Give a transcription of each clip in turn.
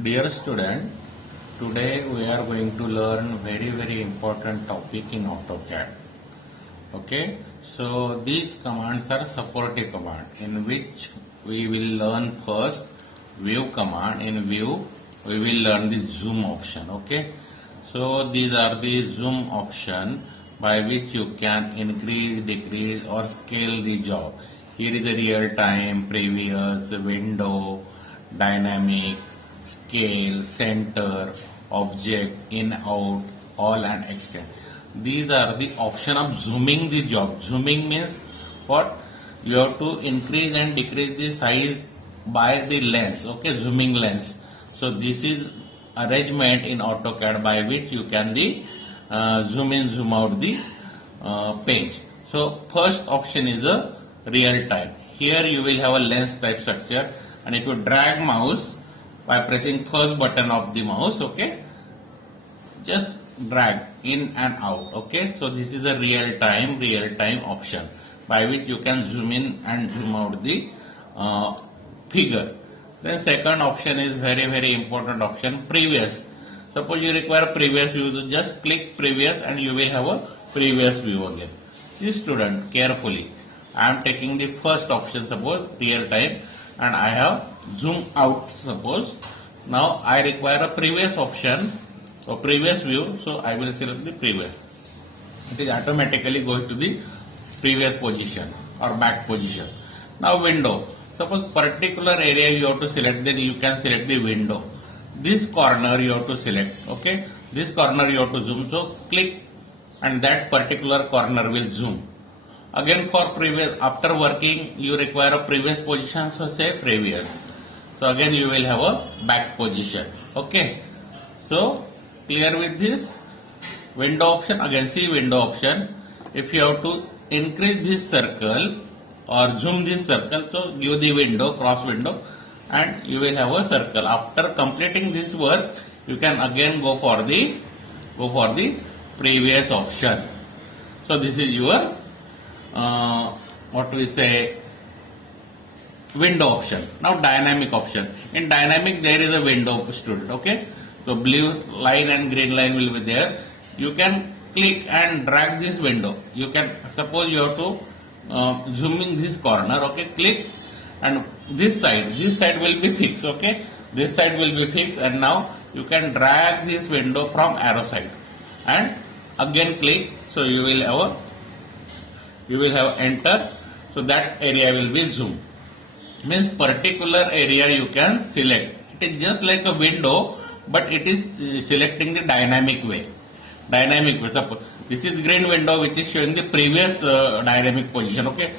Dear student, today we are going to learn very important topic in Autocad. Okay, so these commands are supportive command in which we will learn first view command. In view we will learn the zoom option. Okay, so these are the zoom option by which you can increase, decrease or scale the job. Here is a real time, previous, window, dynamic, scale, center, object, in, out, all and extend. These are the option of zooming the job. Zooming means what? You have to increase and decrease the size by the lens. Okay, zooming lens. So this is arrangement in AutoCAD by which you can zoom in, zoom out the page. So first option is a real time. Here you will have a lens type structure, and if you drag mouse by pressing first button of the mouse, okay, just drag in and out. Okay, so this is a real time option by which you can zoom in and zoom out the figure. Then second option is very important option, previous. Suppose you require previous view, just click previous and you will have a previous view again. See student, carefully, I am taking the first option, suppose real time, and I have zoom out. Suppose now I require a previous option or previous view, so I will select the previous. It is automatically going to the previous position or back position. Now window, suppose particular area you have to select, then you can select the window. This corner you have to select. Okay, this corner you have to zoom, so click and that particular corner will zoom. Again for previous, after working you require a previous position, so say previous. So again you will have a back position. Okay, so clear with this? Window option, again see window option. If you have to increase this circle or zoom this circle, so give the window, cross window, and you will have a circle. After completing this work, you can again go for the previous option. So this is your what we say, window option. Now dynamic option. In dynamic there is a window student. Okay, so blue line and green line will be there. You can click and drag this window. You can, suppose you have to zoom in this corner. Okay, click and this side will be fixed. Okay, this side will be fixed, and now you can drag this window from arrow side and again click. So you will have enter. So that area will be zoom. Means particular area you can select. It is just like a window, but it is selecting the dynamic way. Suppose this is green window which is showing the previous dynamic position. Okay,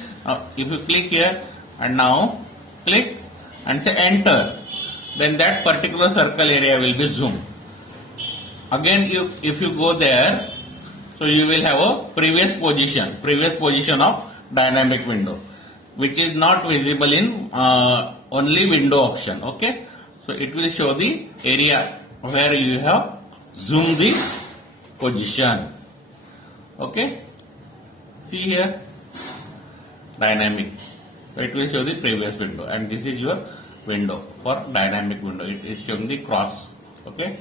if you click here and now click and say enter, then that particular circle area will be zoom. Again if you go there, so you will have a previous position of dynamic window, which is not visible in only window option. Okay, so it will show the area where you have zoomed the position. Okay, see here, dynamic. So it will show the previous window, and this is your window for dynamic window. It is showing the cross. Okay,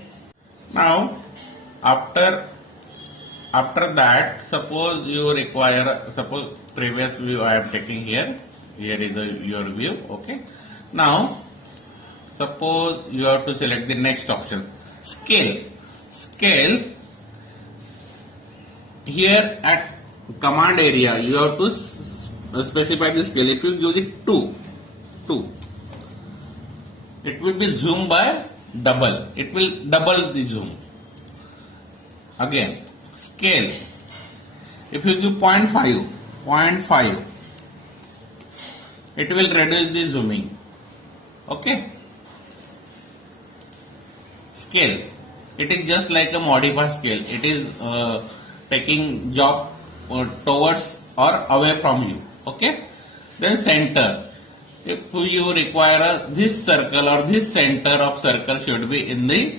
now after that, suppose you require, suppose previous view I am taking here. Here is your view. Okay, now suppose you have to select the next option, scale. Here at command area you have to specify the scale. If you give it 2, it will be zoom by double. It will double the zoom. Again scale, if you give 0.5, it will reduce the zooming. Okay, scale, it is just like a modified scale. It is taking job towards or away from you. Okay, then center, if you require this circle or this center of circle should be in the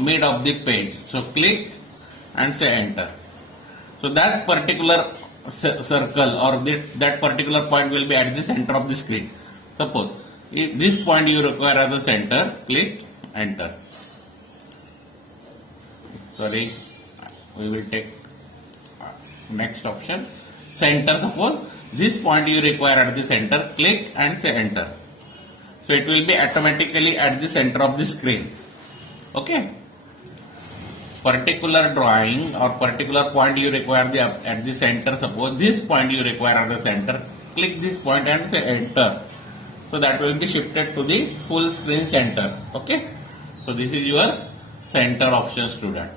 mid of the page, so click and say enter. So that particular circle or that particular point will be at the center of the screen. Suppose if this point you require as a center, click enter. Sorry, we will take next option. Center, suppose this point you require at the center, click and say enter. So it will be automatically at the center of the screen. Okay. Particular drawing or particular point you require at the center, suppose this point you require at the center, click this point and say enter. So that will be shifted to the full screen center. Okay. So this is your center option, student.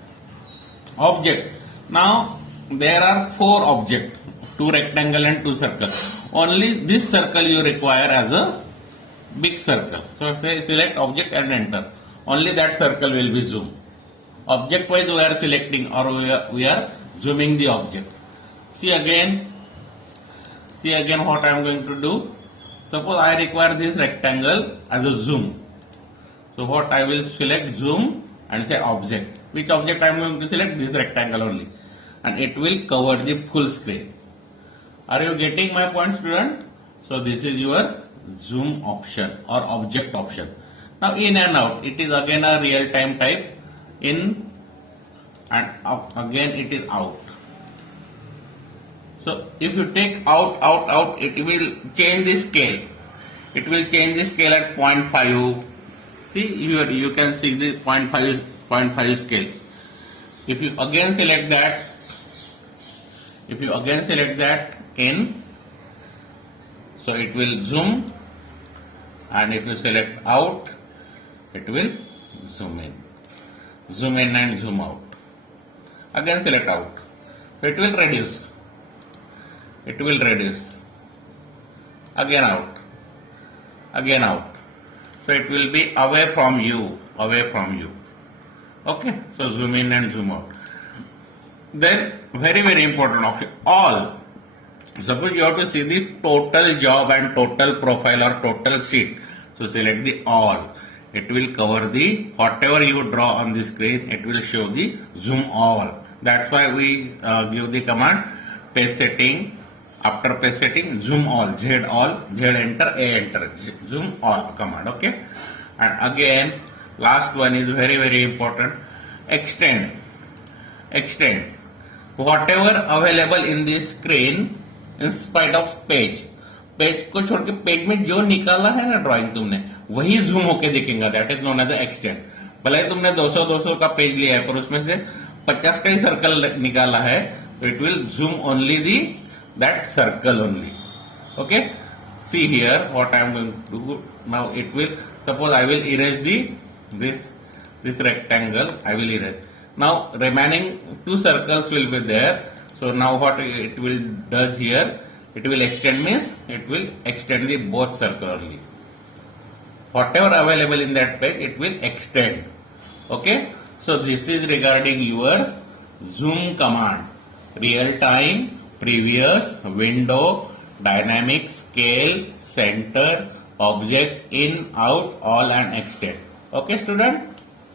Object. Now there are 4 objects, 2 rectangle and 2 circles. Only this circle you require as a big circle. So say select object and enter. Only that circle will be zoomed. Object wise we are selecting or we are zooming the object. See again what I am going to do. Suppose I require this rectangle as a zoom. So what I will select zoom and say object. Which object I am going to select? This rectangle only. And it will cover the full screen. Are you getting my point, student? So this is your zoom option or object option. Now in and out, it is again a real time type. In and up, again it is out. So if you take out, it will change the scale. It will change the scale at 0.5. See, you can see the 0.5 scale. If you again select that, in, so it will zoom, and if you select out, it will zoom in. Zoom in and zoom out. Again select out. It will reduce. Again out. So it will be away from you. Okay. So zoom in and zoom out. Then very important option, all. Suppose you have to see the total job and total profile or total sheet. So select the all. It will cover the whatever you draw on the screen. It will show the zoom all. That's why we give the command page setting. After page setting, zoom all, Z enter, A enter, zoom all command. Okay. And again, last one is very important. Extend. Whatever available in this screen, in spite of page को छोड़ के page में जो निकाला है ना drawing तुमने, वही जूम होके दिखेगा. That is known as extend. भले तुमने 200 का पेज लिया है पर उसमें से 50 का ही सर्कल निकाला है, तो it will zoom only that circle only. Okay. See here what I am going to do now. It will, suppose I will erase this rectangle. I will erase. Now remaining 2 circles will be there. So now what it will does here, it will extend, means it will extend the both circle only. Whatever available in that page, it will extend. Okay. So this is regarding your zoom command. Real time, previous, window, dynamic, scale, center, object, in, out, all and extend. Okay, student.